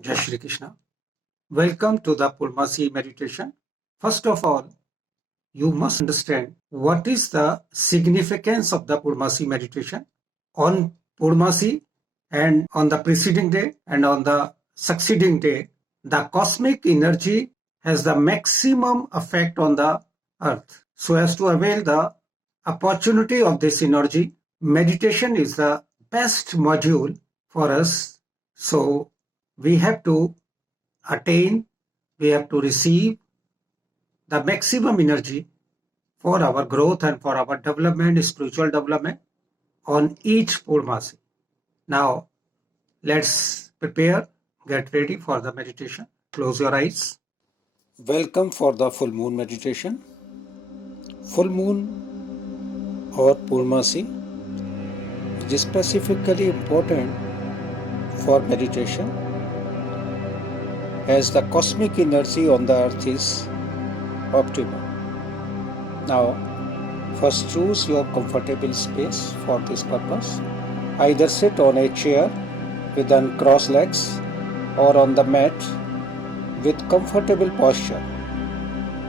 Jai Shri Krishna. Welcome to the Purmasi meditation. First of all, you must understand what is the significance of the Purmasi meditation. On Purmasi and on the preceding day and on the succeeding day, the cosmic energy has the maximum effect on the earth. So as to avail the opportunity of this energy, meditation is the best module for us. So we have to attain, we have to receive the maximum energy for our growth and for our development, spiritual development on each Purnamasi. Now, let's prepare, get ready for the meditation. Close your eyes. Welcome for the full moon meditation. Full moon or Purnamasi is specifically important for meditation as the cosmic energy on the earth is optimum. Now, first choose your comfortable space for this purpose. Either sit on a chair with uncrossed legs or on the mat with comfortable posture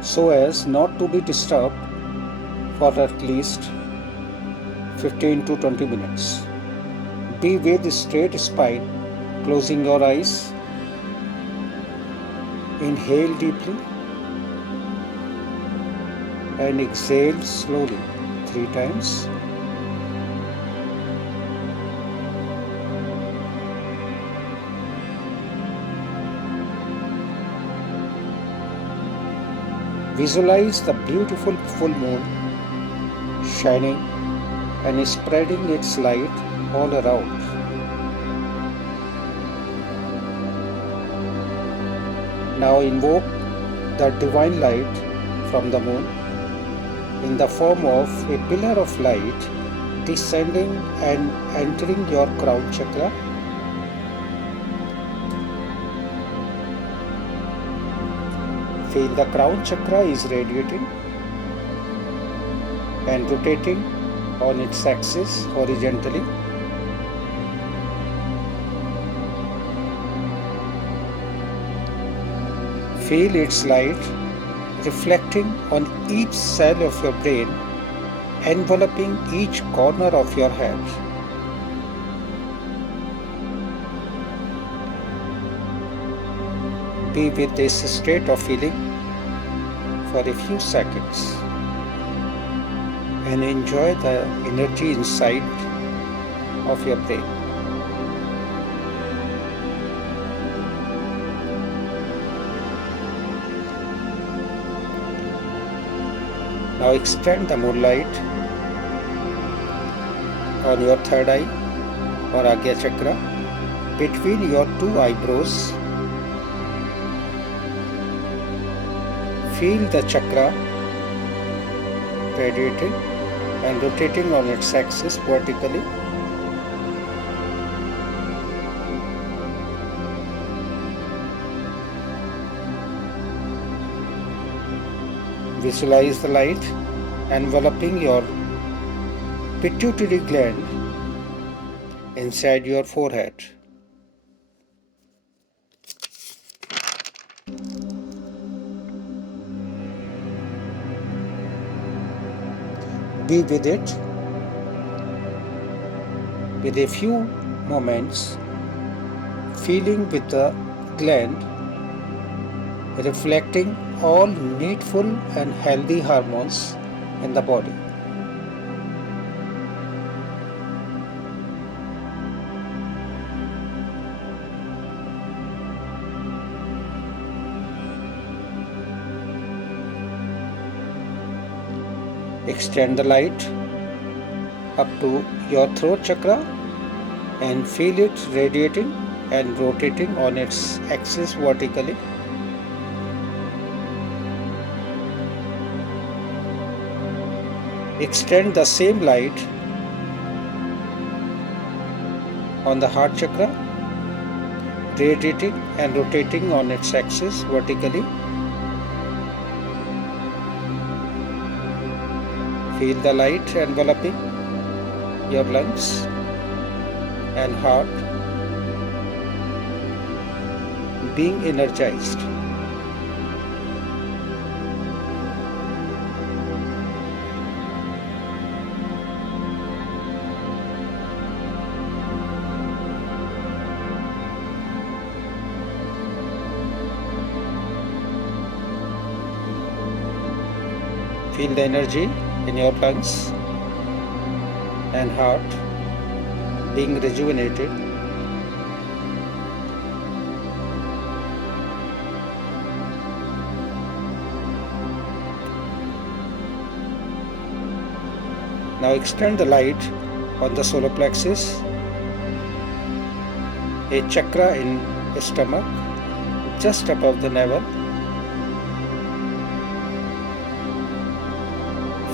so as not to be disturbed for at least 15 to 20 minutes. Be with straight spine, closing your eyes. Inhale deeply and exhale slowly 3 times. Visualize the beautiful full moon shining and spreading its light all around. Now invoke the divine light from the moon in the form of a pillar of light descending and entering your crown chakra. Feel the crown chakra is radiating and rotating on its axis horizontally. Feel its light reflecting on each cell of your brain, enveloping each corner of your head. Be with this state of feeling for a few seconds and enjoy the energy inside of your brain. Now extend the moonlight on your third eye or Agya chakra between your 2 eyebrows. Feel the chakra radiating and rotating on its axis vertically. Visualize the light enveloping your pituitary gland inside your forehead. Be with it with a few moments, feeling with the gland reflecting all needful and healthy hormones in the body. Extend the light up to your throat chakra and feel it radiating and rotating on its axis vertically. Extend the same light on the heart chakra, radiating and rotating on its axis vertically. Feel the light enveloping your lungs and heart. being energized. Feel the energy in your lungs and heart being rejuvenated. Now extend the light on the solar plexus, a chakra in the stomach, just above the navel.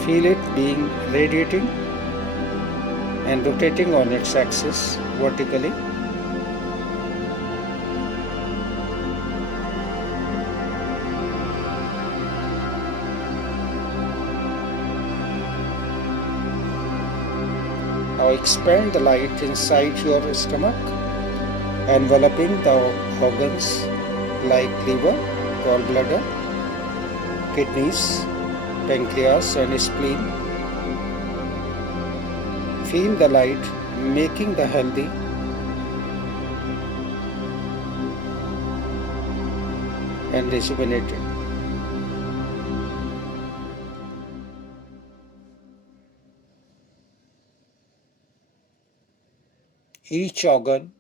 Feel it being radiating and rotating on its axis vertically. Now expand the light inside your stomach, enveloping the organs like liver, gallbladder, kidneys, pancreas and spleen. Feel the light making the healthy and rejuvenated. Each organ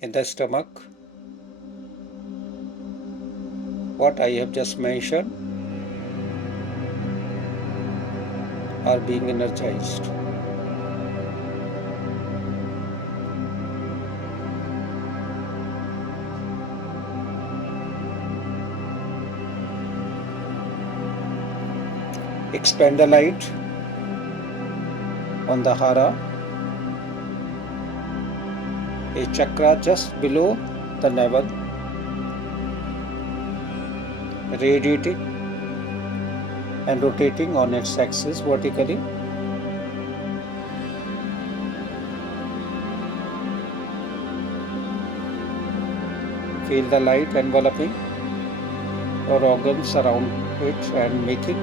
in the stomach, what I have just mentioned, are being energized. Expand the light on the hara, a chakra just below the navel, radiating and rotating on its axis vertically. Feel the light enveloping your organs around it and making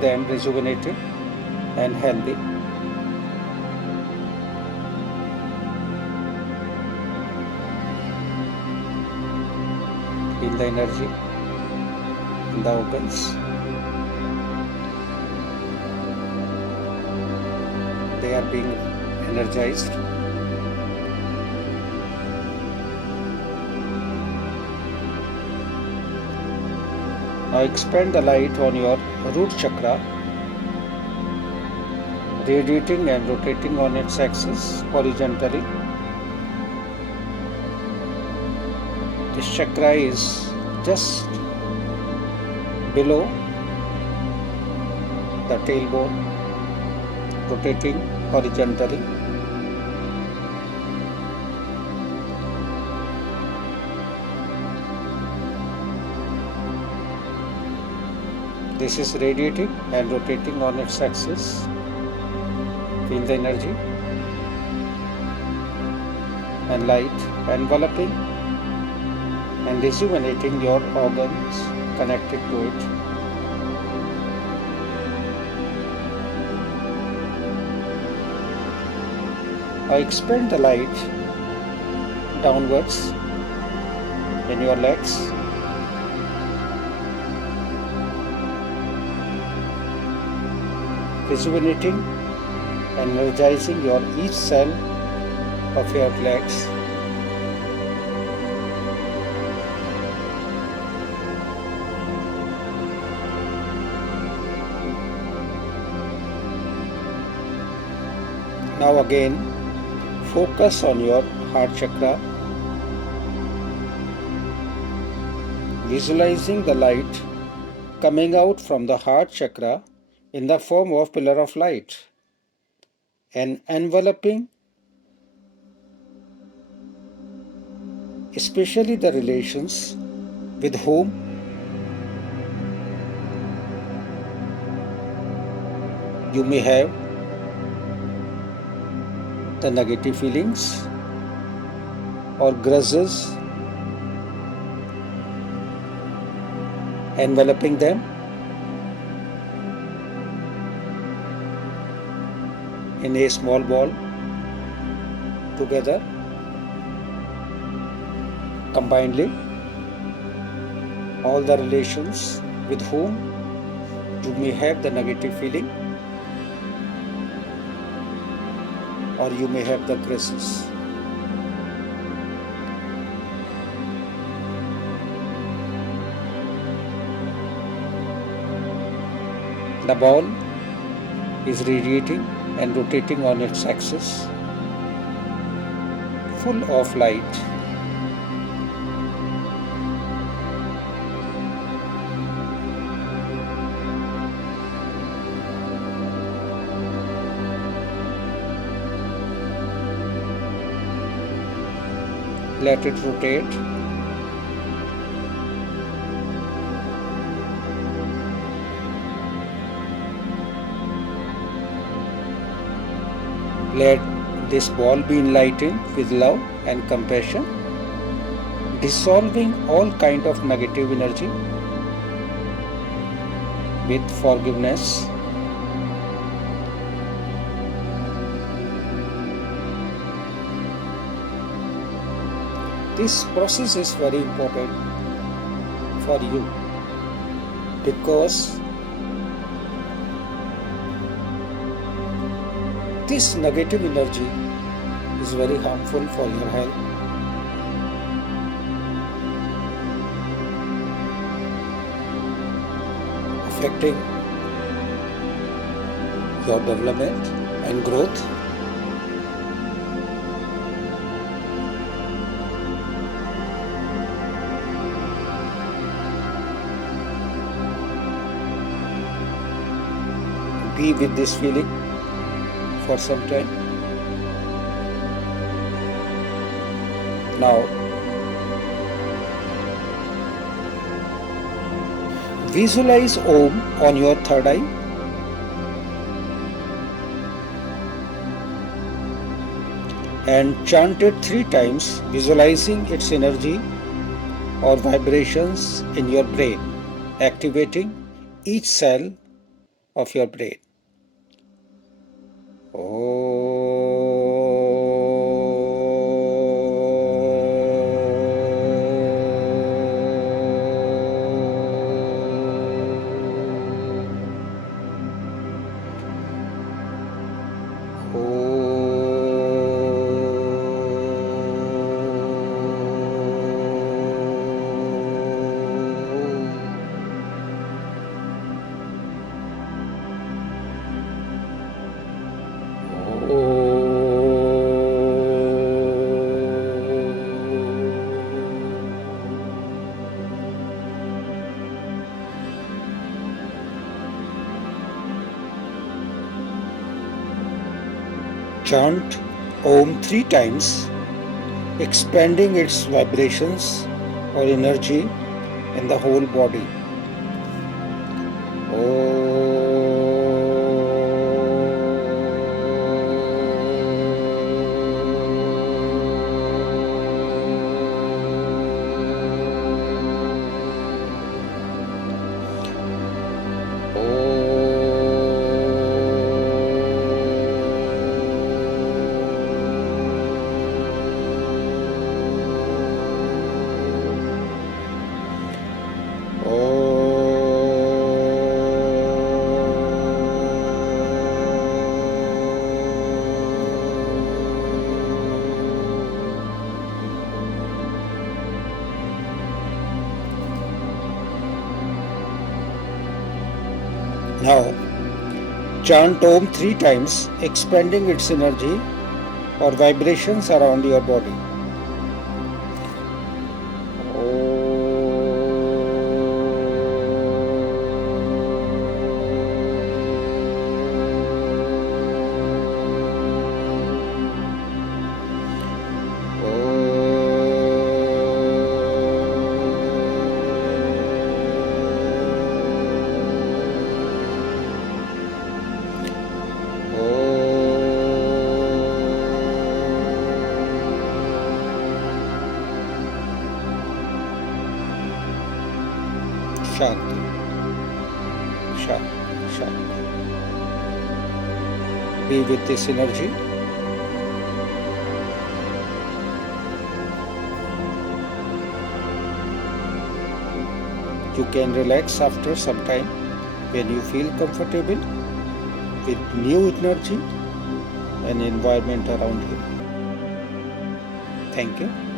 them rejuvenated and healthy. Feel the energy in the organs. They are being energized. Now expand the light on your root chakra, radiating and rotating on its axis horizontally. This chakra is just below the tailbone, rotating horizontally. This is radiating and rotating on its axis. Feel the energy and light enveloping and rejuvenating your organs connected to it. Now expand the light downwards in your legs, rejuvenating and energizing each cell of your legs. Now again, focus on your heart chakra, visualizing the light coming out from the heart chakra in the form of pillar of light and enveloping especially the relations with whom you may have the negative feelings or grudges enveloping them in a small ball together combinedly. All the relations with whom you may have the negative feeling or you may have the grudges. The ball is radiating and rotating on its axis, full of light. Let it rotate. Let this ball be enlightened with love and compassion, dissolving all kind of negative energy with forgiveness. This process is very important for you because this negative energy is very harmful for your health. Affecting your development and growth. Be with this feeling for some time. Now, visualize Om on your third eye. And chant it 3 times, visualizing its energy or vibrations in your brain, activating each cell of your brain. Chant Om 3 times, expanding its vibrations or energy in the whole body. Now, chant Om 3 times, expanding its energy or vibrations around your body. Shanti. Shanti. Shanti. Be with this energy. You can relax after some time when you feel comfortable with new energy and environment around you. Thank you.